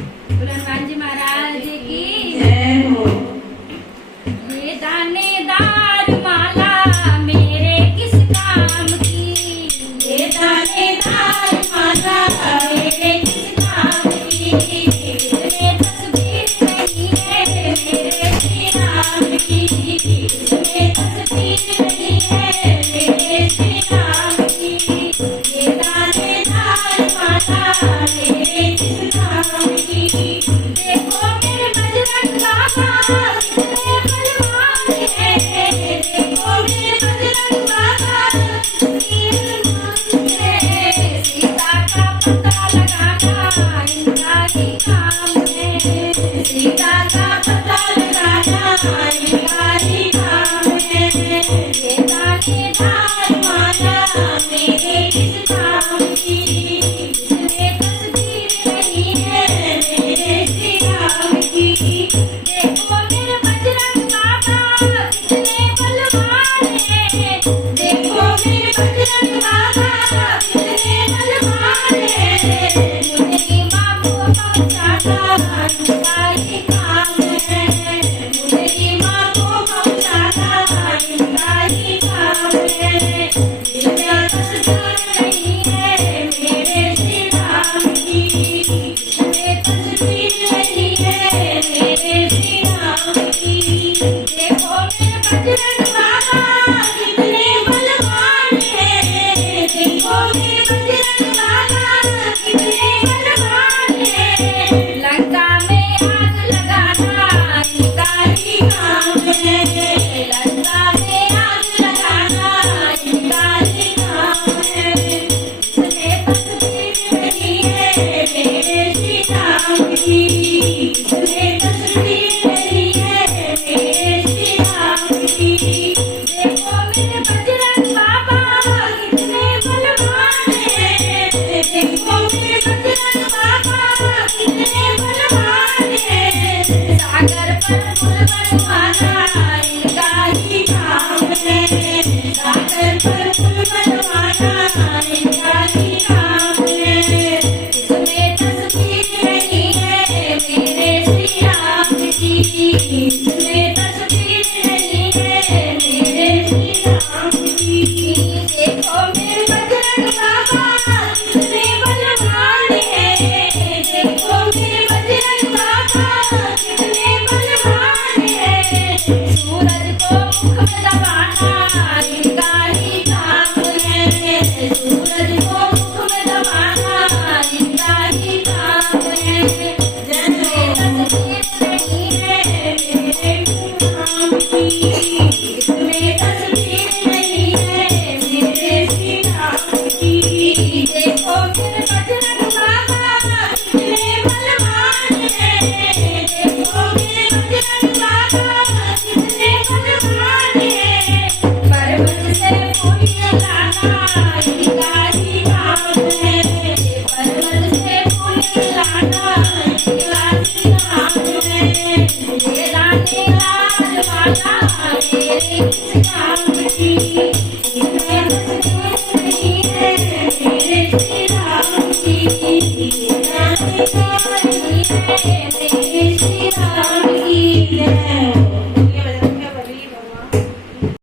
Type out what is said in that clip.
बोलो हनुमान जी महाराज की जय हो। ये दानेदार माला मेरे किस काम की, ये दानेदार माला मेरे किस काम की, इसमें तस्वीर नहीं है मेरे श्री राम की, इसमें तस्वीर नहीं है मेरे श्री राम की। ये दानेदार माला मेरे किस काम की, देखो मेरे बजरंग बाबा कितने बलवान है, देखो मेरे बजरंग बाबा तीर मांगे, सीता का पता लगाना इनका ही काम है, सीता का पता लगाना इनका ही काम है। ये दानेदार माला मेरे किस काम की, इसमें तस्वीर नहीं है मेरे श्री राम की। देखो मेरे बजरंग बाबा कितने बलवान है, देखो मेरे बजरंग बाबा कितने बलवान है, मुझे माँ को पहुँचाना इनका ही काम है। मुझे माँ को पहुँचाना इनका ही काम है। इसमें तस्वीर नहीं है मेरे श्री राम की, इसमें तस्वीर नहीं है मेरे श्री राम की। देखो मेरे बजरंग बाबा कितने बलवान है, देखो मेरे बजरंग बाबा कितने बलवान है। लंका में आग लगाना इनका ही काम है, लंका में आग लगाना इनका ही काम है। इसमें तस्वीर नहीं है मेरे श्री राम की,